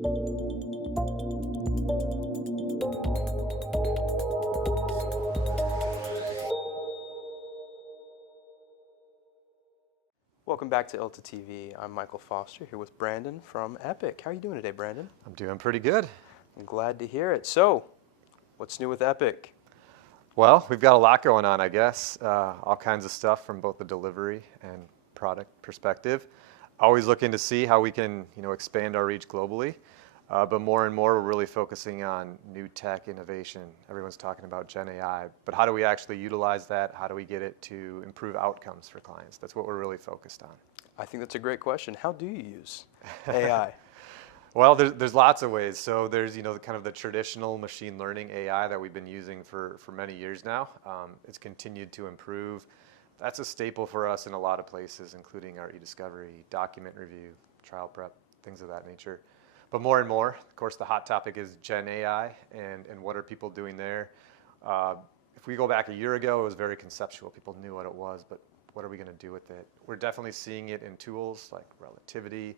Welcome back to ILTA TV. I'm Michael Foster here with Brandon from Epiq. How are you doing today, Brandon? I'm doing pretty good. I'm glad to hear it. So, what's new with Epiq? Well, we've got a lot going on, I guess. All kinds of stuff from both the delivery and product perspective. Always looking to see how we can, expand our reach globally. But more and more, we're really focusing on new tech innovation. Everyone's talking about Gen AI, but how do we actually utilize that? How do we get it to improve outcomes for clients? That's what we're really focused on. I think that's a great question. How do you use AI? Well, there's lots of ways. So there's, kind of the traditional machine learning AI that we've been using for many years now. It's continued to improve. That's a staple for us in a lot of places, including our e-discovery, document review, trial prep, things of that nature. But more and more, of course, the hot topic is Gen AI and what are people doing there. If we go back a year ago, it was very conceptual. People knew what it was, but what are we going to do with it? We're definitely seeing it in tools like relativity.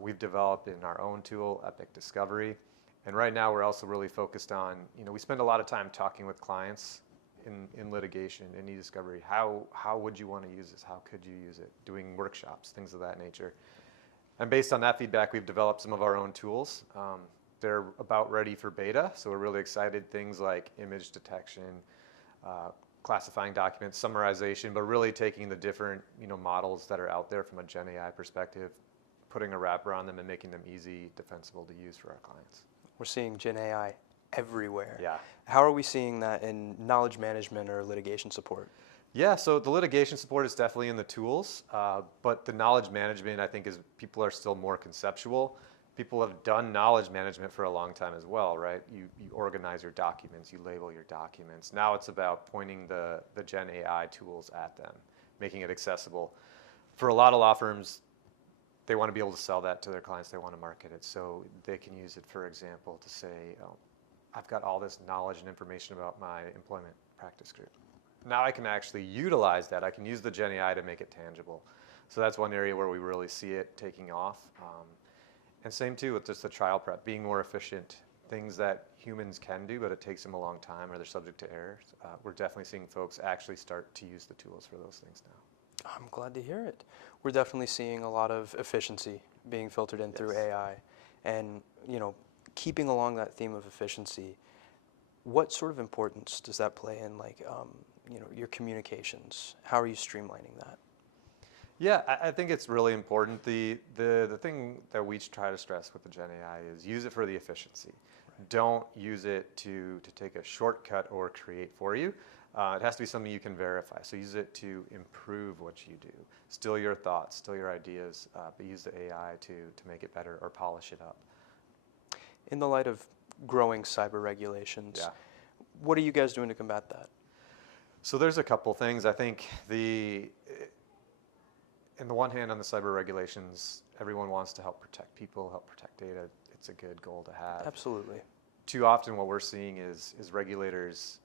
We've developed in our own tool, Epiq Discovery. And right now we're also really focused on, we spend a lot of time talking with clients in litigation, in e-discovery. How would you want to use this? How could you use it? Doing workshops, things of that nature. And based on that feedback, we've developed some of our own tools. They're about ready for beta, so we're really excited. Things like image detection, classifying documents, summarization, but really taking the different models that are out there from a Gen AI perspective, putting a wrapper on them and making them easy, defensible to use for our clients. We're seeing Gen AI everywhere. Yeah. How are we seeing that in knowledge management or litigation support? Yeah, so the litigation support is definitely in the tools, but the knowledge management, I think, is people are still more conceptual. People have done knowledge management for a long time as well, right? You organize your documents, you label your documents. Now it's about pointing the Gen AI tools at them, making it accessible. For a lot of law firms, they want to be able to sell that to their clients. They want to market it. So they can use it, for example, to say, I've got all this knowledge and information about my employment practice group. Now I can actually utilize that. I can use the Gen AI to make it tangible. So that's one area where we really see it taking off. And same too with just the trial prep, being more efficient, things that humans can do, but it takes them a long time or they're subject to errors. We're definitely seeing folks actually start to use the tools for those things now. I'm glad to hear it. We're definitely seeing a lot of efficiency being filtered in through AI. And, keeping along that theme of efficiency, what sort of importance does that play in, your communications? How are you streamlining that? Yeah, I think it's really important. The thing that we try to stress with the Gen AI is use it for the efficiency. Right. Don't use it to take a shortcut or create for you. It has to be something you can verify. So use it to improve what you do. Still your thoughts, still your ideas, but use the AI to make it better or polish it up. In the light of growing cyber regulations, what are you guys doing to combat that? So there's a couple things. I think in the one hand, on the cyber regulations, everyone wants to help protect people, help protect data. It's a good goal to have. Absolutely. Too often what we're seeing is regulators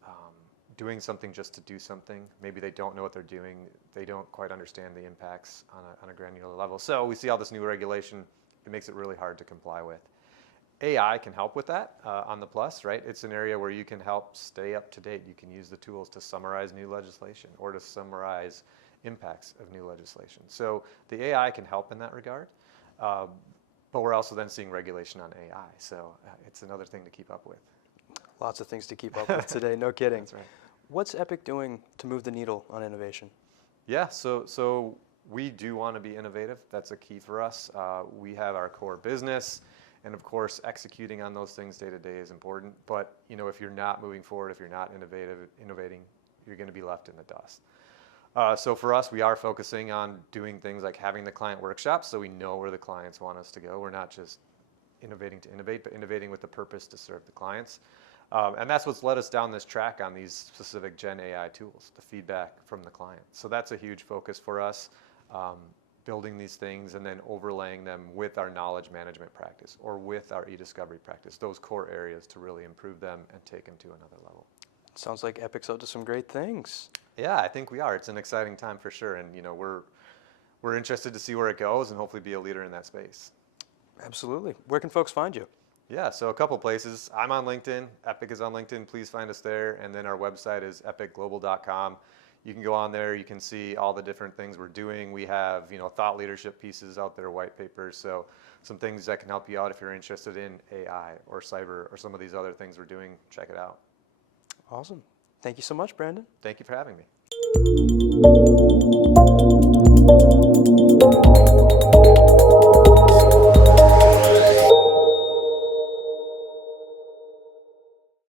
doing something just to do something. Maybe they don't know what they're doing. They don't quite understand the impacts on a granular level. So we see all this new regulation. It makes it really hard to comply with. AI can help with that on the plus, right? It's an area where you can help stay up to date. You can use the tools to summarize new legislation or to summarize impacts of new legislation. So the AI can help in that regard, but we're also then seeing regulation on AI. So it's another thing to keep up with. Lots of things to keep up with today, no kidding. That's right. What's Epiq doing to move the needle on innovation? Yeah, so we do want to be innovative. That's a key for us. We have our core business. And of course, executing on those things day to day is important. But if you're not moving forward, if you're not innovating, you're going to be left in the dust. So for us, we are focusing on doing things like having the client workshops, so we know where the clients want us to go. We're not just innovating to innovate, but innovating with the purpose to serve the clients. And that's what's led us down this track on these specific Gen AI tools, the feedback from the client. So that's a huge focus for us. Building these things and then overlaying them with our knowledge management practice or with our e-discovery practice, those core areas to really improve them and take them to another level. Sounds like Epiq's up to some great things. Yeah, I think we are. It's an exciting time for sure. And we're interested to see where it goes and hopefully be a leader in that space. Absolutely. Where can folks find you? Yeah, so a couple places. I'm on LinkedIn. Epiq is on LinkedIn. Please find us there. And then our website is epiqglobal.com. You can go on there. You can see all the different things we're doing. We have, thought leadership pieces out there, white papers. So some things that can help you out if you're interested in AI or cyber or some of these other things we're doing. Check it out. Awesome. Thank you so much, Brandon. Thank you for having me.